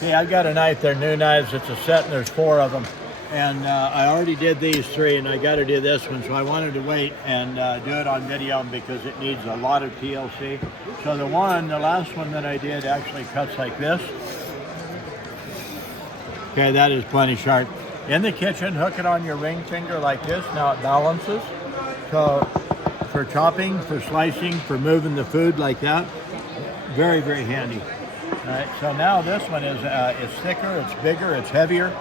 See, I've got a knife. They're new knives. It's a set, and there's 4 of them. And I already did these 3, and I got to do this one. So I wanted to wait and do it on video because it needs a lot of TLC. So the last one that I did actually cuts like this. Okay, that is plenty sharp. In the kitchen, hook it on your ring finger like this. Now it balances. So for chopping, for slicing, for moving the food like that, very, very handy. All right, so now this one is it's thicker, it's bigger, it's heavier.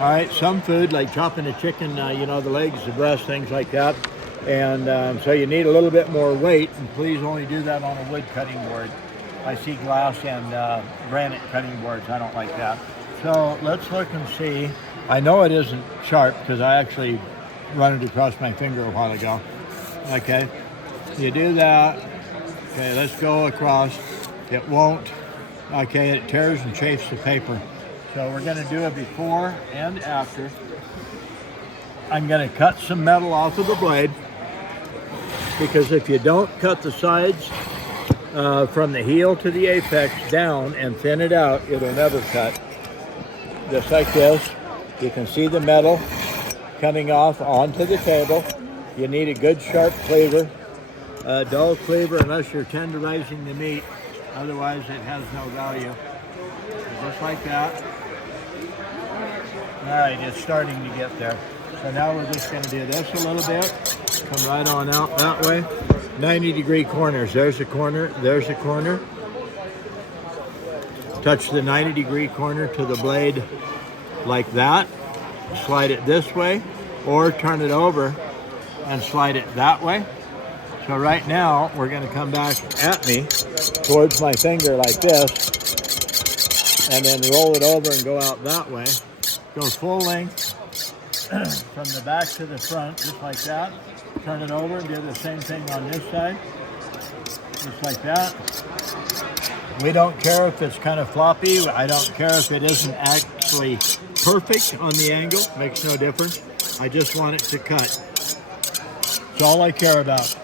All right, some food like chopping a chicken, you know, the legs, the breast, things like that. And so you need a little bit more weight, and please only do that on a wood cutting board. I see glass and granite cutting boards. I don't like that. So let's look and see. I know it isn't sharp because I actually run it across my finger a while ago. Okay, you do that. Okay, let's go across. It won't. Okay, it tears and chafes the paper. So we're going to do it before and after. I'm going to cut some metal off of the blade because if you don't cut the sides from the heel to the apex down and thin it out, it'll never cut. Just like this. You can see the metal coming off onto the table. You need a good sharp cleaver. A dull cleaver unless you're tenderizing the meat. Otherwise, it has no value. So just like that. All right, it's starting to get there. So now we're just going to do this a little bit. Come right on out that way. 90-degree corners. There's a corner. There's a corner. Touch the 90-degree corner to the blade like that. Slide it this way, or turn it over and slide it that way. So right now, we're going to come back at me towards my finger like this, and then roll it over and go out that way. Go full length from the back to the front, just like that. Turn it over and do the same thing on this side, just like that. We don't care if it's kind of floppy. I don't care if it isn't actually perfect on the angle. Makes no difference. I just want it to cut. That's all I care about.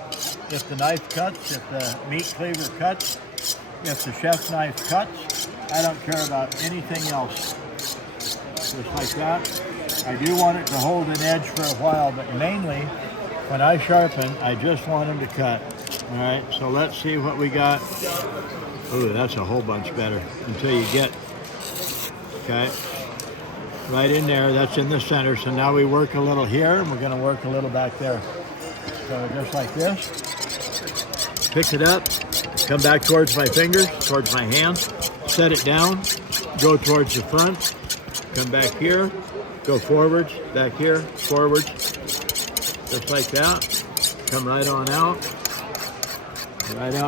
If the knife cuts, if the meat cleaver cuts, if the chef knife cuts, I don't care about anything else. Just like that. I do want it to hold an edge for a while, but mainly when I sharpen, I just want them to cut. All right, so let's see what we got. Ooh, that's a whole bunch better until you get, okay, right in there. That's in the center. So now we work a little here, and we're going to work a little back there. So just like this. Pick it up, come back towards my fingers, towards my hand, set it down, go towards the front, come back here, go forwards, back here, forwards, just like that. Come right on out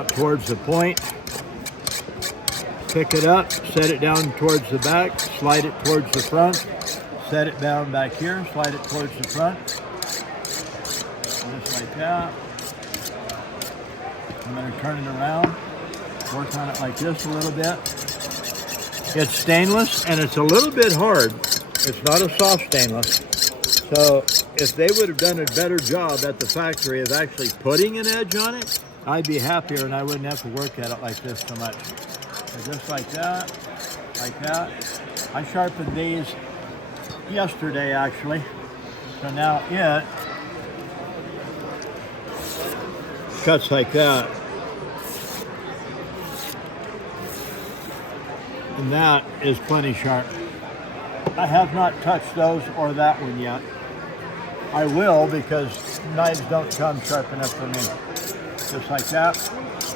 towards the point. Pick it up, set it down towards the back, slide it towards the front, set it down back here, slide it towards the front, just like that. I'm going to turn it around, work on it like this a little bit. It's stainless and it's a little bit hard. It's not a soft stainless. So if they would have done a better job at the factory of actually putting an edge on it, I'd be happier and I wouldn't have to work at it like this so much. So just like that, like that. I sharpened these yesterday actually. So now it cuts like that. And that is plenty sharp. I have not touched those or that one yet. I will because knives don't come sharp enough for me. Just like that.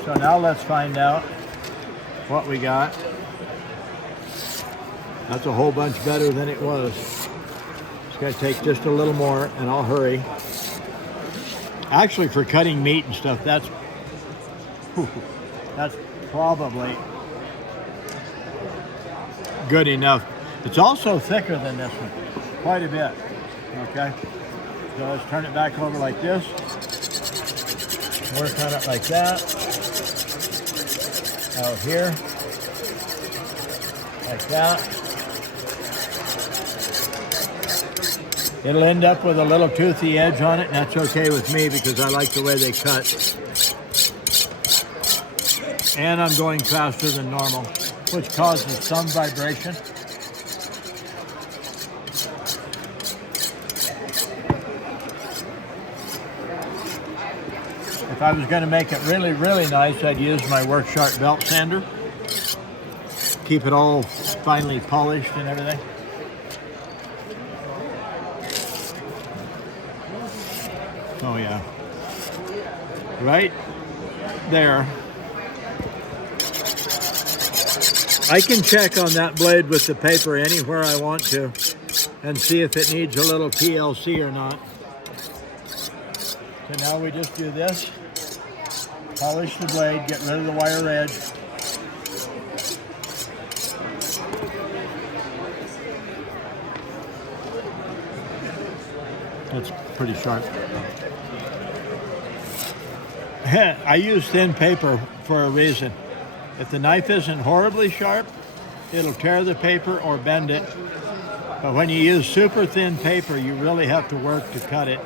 So now let's find out what we got. That's a whole bunch better than it was. It's going to take just a little more and I'll hurry. Actually, for cutting meat and stuff, that's probably good enough. It's also thicker than this one, quite a bit, okay? So let's turn it back over like this. Work on it like that. Out here, like that. It'll end up with a little toothy edge on it, and that's okay with me because I like the way they cut. And I'm going faster than normal, which causes some vibration. If I was going to make it really, really nice, I'd use my Work Sharp belt sander. Keep it all finely polished and everything. Oh yeah. Right there. I can check on that blade with the paper anywhere I want to and see if it needs a little TLC or not. So now we just do this. Polish the blade, get rid of the wire edge. That's pretty sharp. I use thin paper for a reason. If the knife isn't horribly sharp, it'll tear the paper or bend it. But when you use super thin paper, you really have to work to cut it.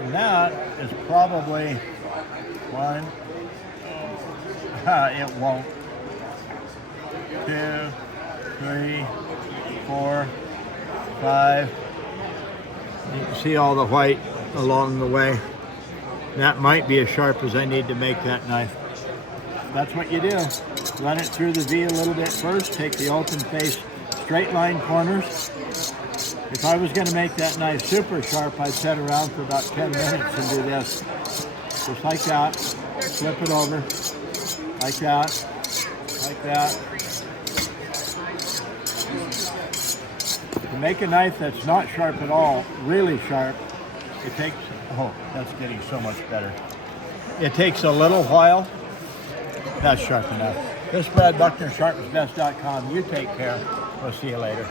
And that is probably one. It won't. 2, 3, 4, 5. You can see all the white along the way. That might be as sharp as I need to make that knife. That's what you do. Run it through the V a little bit first. Take the open face straight line corners. If I was going to make that knife super sharp, I'd sit around for about 10 minutes and do this. Just like that. Flip it over. Like that. Like that. To make a knife that's not sharp at all, really sharp, it takes, oh, that's getting so much better. It takes a little while. That's sharp enough. This is Brad Buckner, sharpensbest.com. You take care. We'll see you later.